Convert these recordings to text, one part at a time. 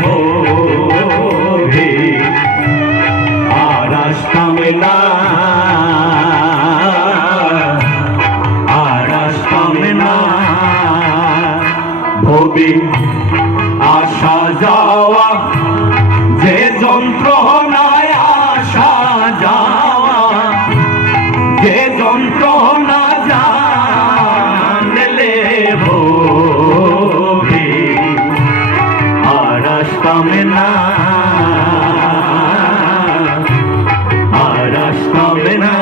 ভোগে আর আসতাম না ভোগে আসা যাওয়া যে যন্ত্রণায় আসা যাওয়া যে যন্ত্রণা জানলে ভোগে আর আসতাম না আর আসতাম না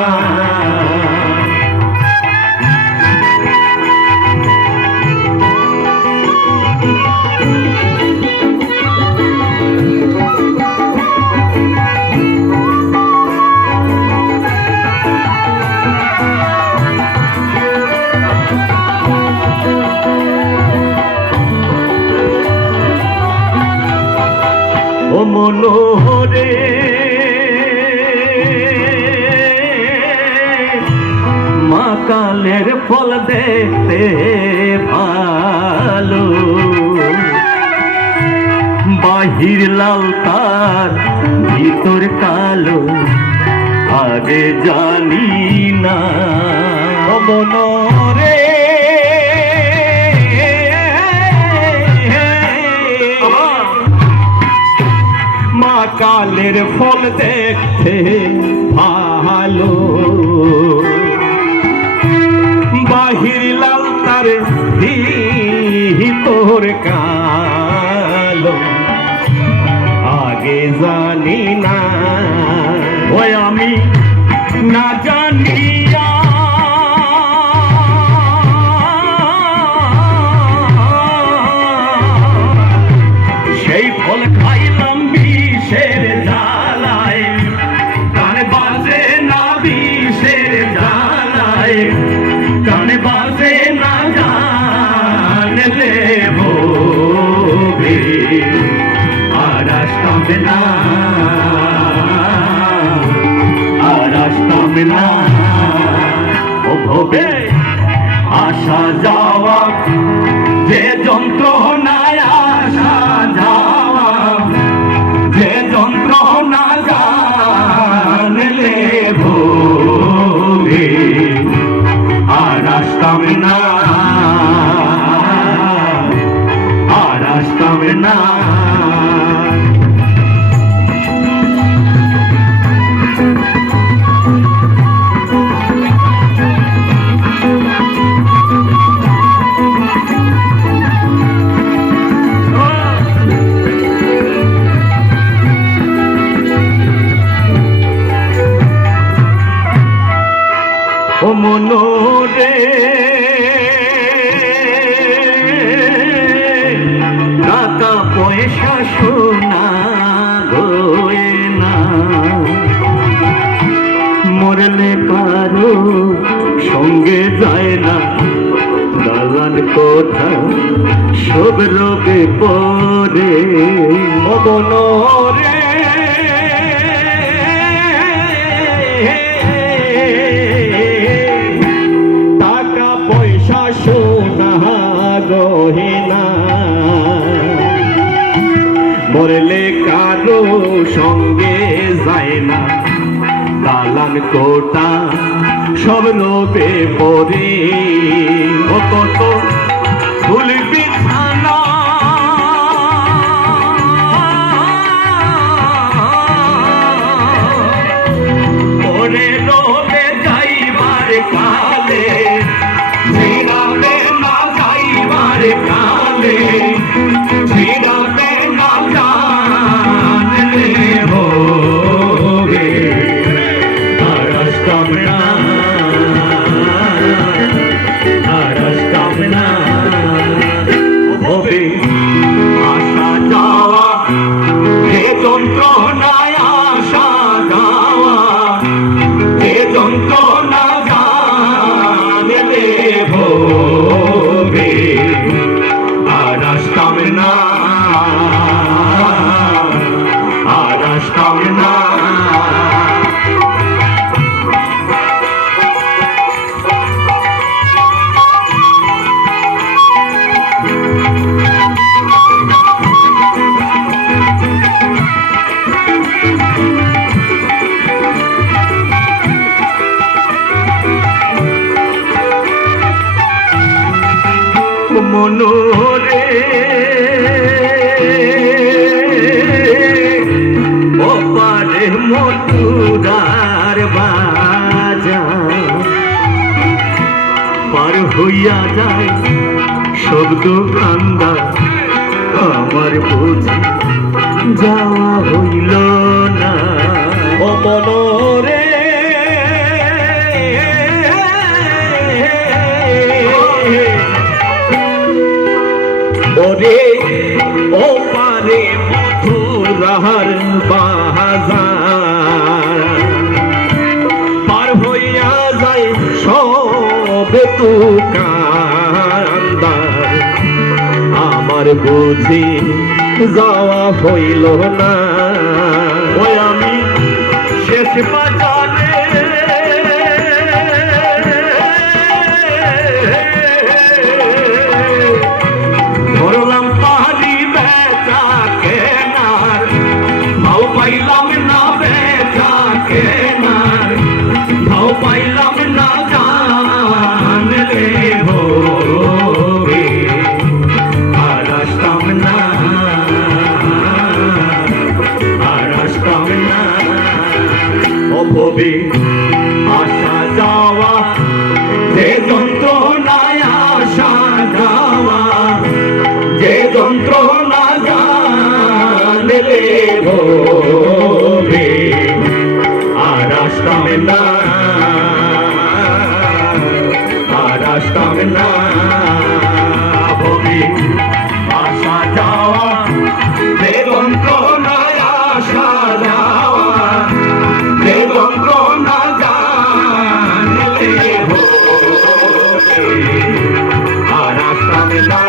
ও মনোহরে মা কালের ফল দেখতে ভালো বাহির লাল তার ভিতর কালো আগে জানি না ও মনোহরে কালের ফল দেখতে ভালো বাহির লাল তার ভিতর কালো আগে জানি না ওই আমি না জানিয়া সেই ফল খাইলাম বিষের জ্বালায় কানে বাজে না বিষের জ্বালায় কানে বাজে না জানলে ভোগে আর আসতাম না আর আসতাম না ও ভোগে আসা যাওয়া যে যন্ত্রণায় আসা যাওয়া যে যন্ত্রণা জানলে ভোগে আর আসতাম না আর আসতাম না ও মনোরে টাকা পয়সা সোনা গয়না মরলে কারো সঙ্গে যায় না দালান কোঠা সব রবে পরে ও মনোরে সোনা গহিনা মরলে কারো সঙ্গে যায় না দালান কোটা সব লোভে পরে ও কত ফুল বিছানা পরে রোদে যাইবার কালে ছিড়াবে না যাইবার কালে ছিড়াবে না জানলে ভোগে আর আসতাম না আর আসতাম না হইয়া যায় শব্দ কান্দা আমার বুঝি যাওয়া হইল না ও মনরে ওরে ও পারে মধুরার বাজার পার হইয়া যায় সব তুকান্দার আমার বুঝি যাওয়া হইল না ওই আমি শেষ বাজারে ধরলাম পাহাড়ি বেচা কেনার ভাও পাইলাম না বেচা কেনার ভাও পাইলাম না জানলে ভোগে আর আসতাম না অভবে আসা যাওয়া যে যন্ত্রণায় আসা যাওয়া যে যন্ত্রণা জানলে ভোগে আর আসতাম না ভবে আসা যাওয়া যে যন্ত্রণায় আসা যাওয়া যে যন্ত্রণা জানলে ভোগে আর আসতাম না